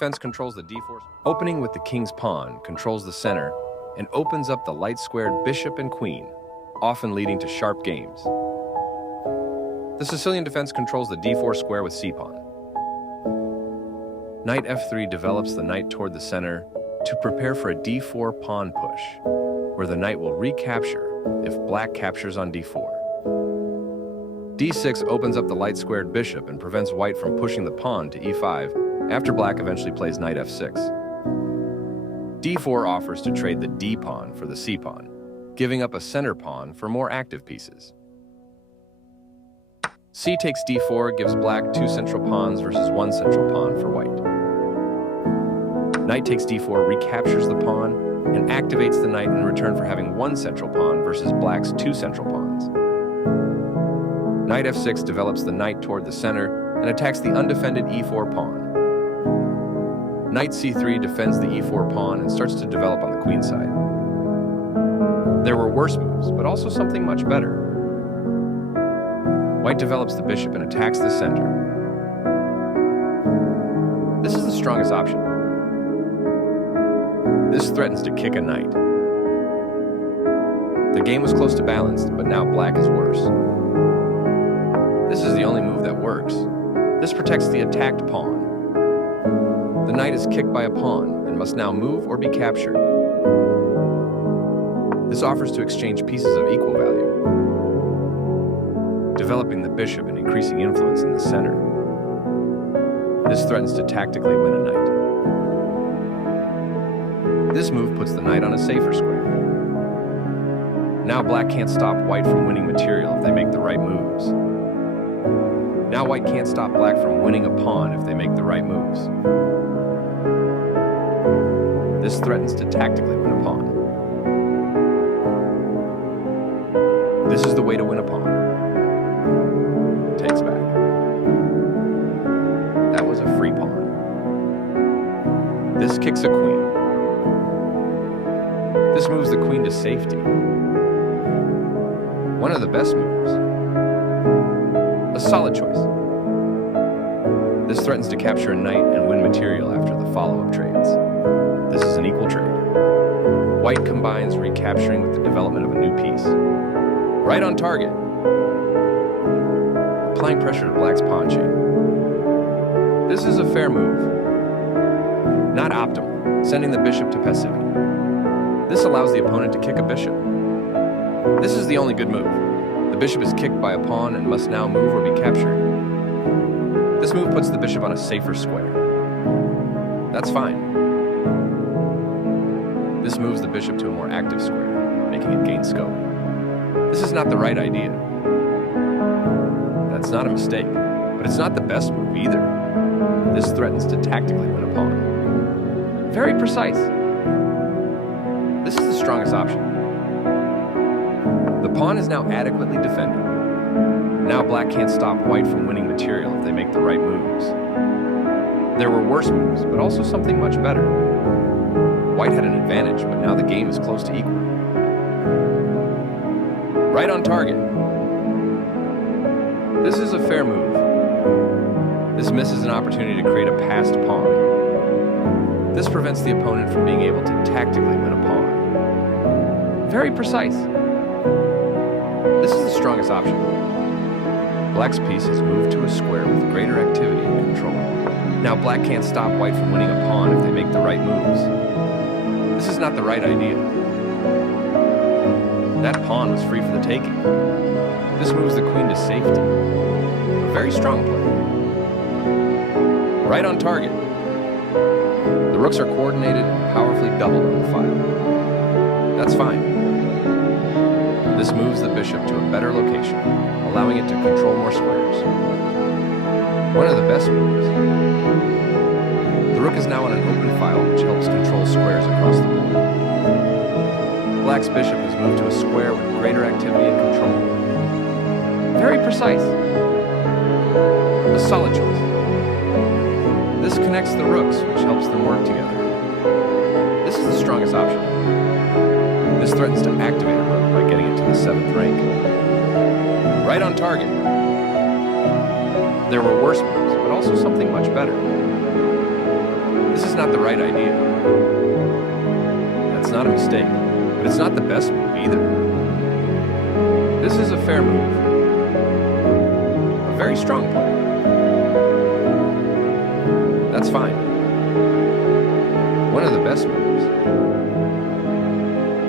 Defense controls the d4. Opening with the king's pawn controls the center and opens up the light-squared bishop and queen, often leading to sharp games. The Sicilian defense controls the d4 square with c-pawn. Knight f3 develops the knight toward the center to prepare for a d4 pawn push, where the knight will recapture if black captures on d4. d6 opens up the light-squared bishop and prevents white from pushing the pawn to e5 after black eventually plays knight f6. d4 offers to trade the d-pawn for the c-pawn, giving up a center pawn for more active pieces. C takes d4 gives black 2 central pawns versus 1 central pawn for white. Knight takes d4 recaptures the pawn and activates the knight in return for having 1 central pawn versus black's 2 central pawns. Knight f6 develops the knight toward the center and attacks the undefended e4 pawn. Knight c3 defends the e4 pawn and starts to develop on the queen side. There were worse moves, but also something much better. White develops the bishop and attacks the center. This is the strongest option. This threatens to kick a knight. The game was close to balanced, but now black is worse. This is the only move that works. This protects the attacked pawn. The knight is kicked by a pawn and must now move or be captured. This offers to exchange pieces of equal value, developing the bishop and increasing influence in the center. This threatens to tactically win a knight. This move puts the knight on a safer square. Now black can't stop white from winning material if they make the right moves. Now white can't stop black from winning a pawn if they make the right moves. This threatens to tactically win a pawn. This is the way to win a pawn. Takes back. That was a free pawn. This kicks a queen. This moves the queen to safety. One of the best moves. A solid choice. This threatens to capture a knight and win material after the follow-up trades. This is an equal trade. White combines recapturing with the development of a new piece. Right on target. Applying pressure to black's pawn chain. This is a fair move. Not optimal, sending the bishop to passivity. This allows the opponent to kick a bishop. This is the only good move. The bishop is kicked by a pawn and must now move or be captured. This move puts the bishop on a safer square. That's fine. This moves the bishop to a more active square, making it gain scope. This is not the right idea. That's not a mistake, but it's not the best move either. This threatens to tactically win a pawn. Very precise. This is the strongest option. The pawn is now adequately defended. Now black can't stop white from winning material if they make the right moves. There were worse moves, but also something much better. White had an advantage, but now the game is close to equal. Right on target. This is a fair move. This misses an opportunity to create a passed pawn. This prevents the opponent from being able to tactically win a pawn. Very precise. This is the strongest option. Black's piece has moved to a square with greater activity and control. Now black can't stop white from winning a pawn if they make the right moves. This is not the right idea. That pawn was free for the taking. This moves the queen to safety. A very strong play. Right on target. The rooks are coordinated and powerfully doubled on the file. That's fine. This moves the bishop to a better location, allowing it to control more squares. One of the best moves. The rook is now on an open file, which helps control squares across the board. Black's bishop has moved to a square with greater activity and control. Very precise. A solid choice. This connects the rooks, which helps them work together. This is the strongest option. This threatens to activate a rook by getting it to the 7th rank. Right on target. There were worse moves, but also something much better. not the right idea. That's not a mistake, but it's not the best move either. This is a fair move. A very strong play. That's fine. One of the best moves.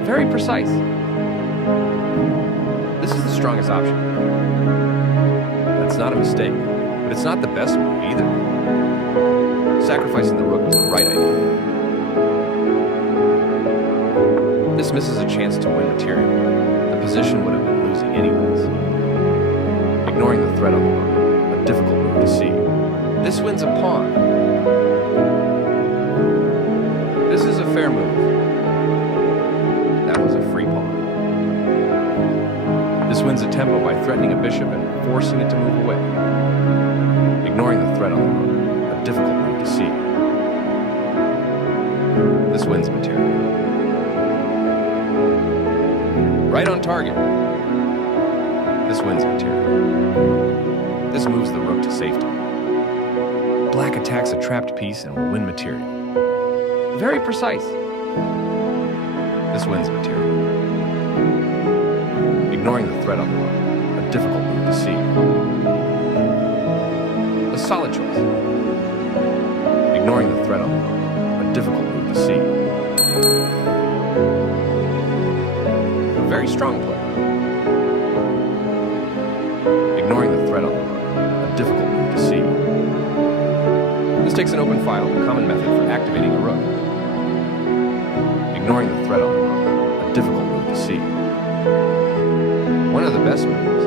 Very precise. This is the strongest option. That's not a mistake, but it's not the best move either. Sacrificing the rook was the right idea. This misses a chance to win material. The position would have been losing anyways. Ignoring the threat on the rook, a difficult move to see. This wins a pawn. This is a fair move. That was a free pawn. This wins a tempo by threatening a bishop and forcing it to move away. Ignoring the threat on the rook, a difficult move to see. This wins material. Right on target. This wins material. This moves the rook to safety. Black attacks a trapped piece and will win material. Very precise. This wins material. Ignoring the threat on the rook, a difficult move to see. A solid choice. Ignoring the threat on the rook, a difficult move to see. A very strong play. Ignoring the threat on the rook, a difficult move to see. This takes an open file, a common method for activating a rook. Ignoring the threat on the rook, a difficult move to see. One of the best moves.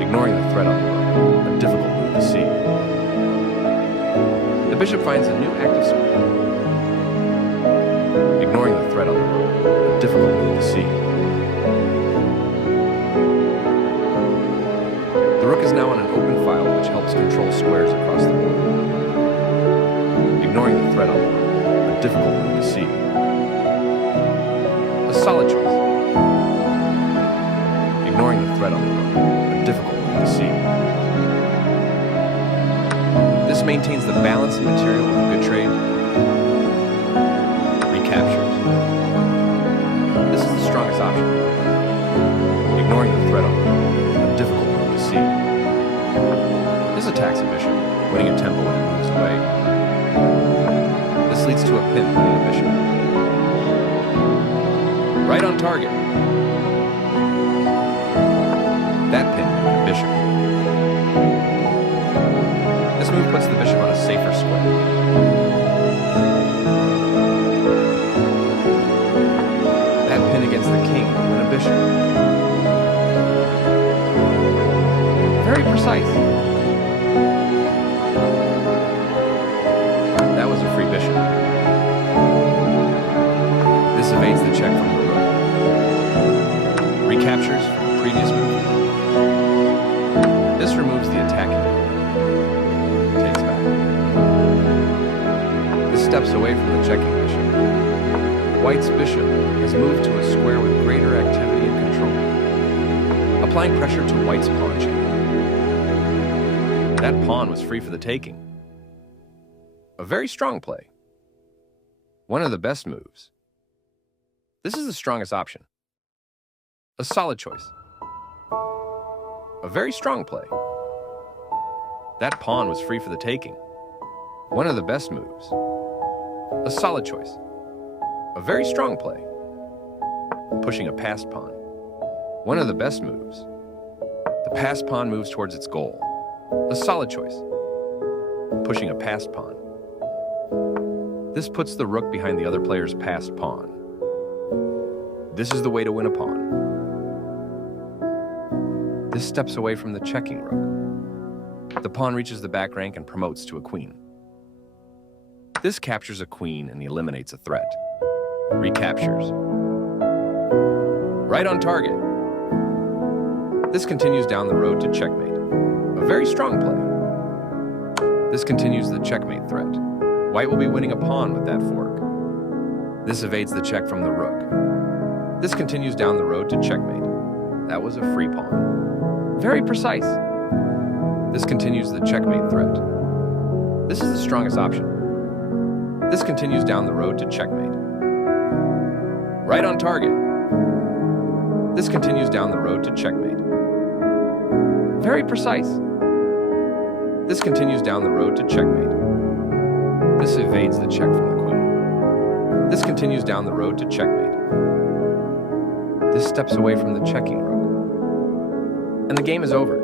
Ignoring the threat on the rook, a difficult move to see. The bishop finds a new active square. Ignoring the threat on the rook, a difficult move to see. The rook is now on an open file, which helps control squares across the board. Ignoring the threat on the rook, a difficult move to see. A solid choice. Ignoring the threat on the rook, a difficult move to see. This maintains the balance of material with a good trade. Recaptures. This is the strongest option. Ignoring the threat on the rook, a difficult move to see. This attacks a bishop, winning a tempo when it moves away. This leads to a pin winning a bishop. Right on target. That pin winning a bishop. This move puts the bishop on a safer square. That pin against the king will win a bishop. Very precise. That was a free bishop. This evades the check from the rook. Recaptures from the previous move. This removes the attacking move. Takes back. This steps away from the checking bishop. White's bishop has moved to a square with greater activity and control, applying pressure to White's pawn chain. That pawn was free for the taking. A very strong play. One of the best moves. This is the strongest option. A solid choice. A very strong play. That pawn was free for the taking. One of the best moves. A solid choice. A very strong play. Pushing a passed pawn. One of the best moves. The passed pawn moves towards its goal. A solid choice. Pushing a passed pawn. This puts the rook behind the other player's passed pawn. This is the way to win a pawn. This steps away from the checking rook. The pawn reaches the back rank and promotes to a queen. This captures a queen and eliminates a threat. Recaptures. Right on target. This continues down the road to checkmate. A very strong play. This continues the checkmate threat. White will be winning a pawn with that fork. This evades the check from the rook. This continues down the road to checkmate. That was a free pawn. Very precise. This continues the checkmate threat. This is the strongest option. This continues down the road to checkmate. Right on target. This continues down the road to checkmate. Very precise. This continues down the road to checkmate. This evades the check from the queen. This continues down the road to checkmate. This steps away from the checking rook. And the game is over.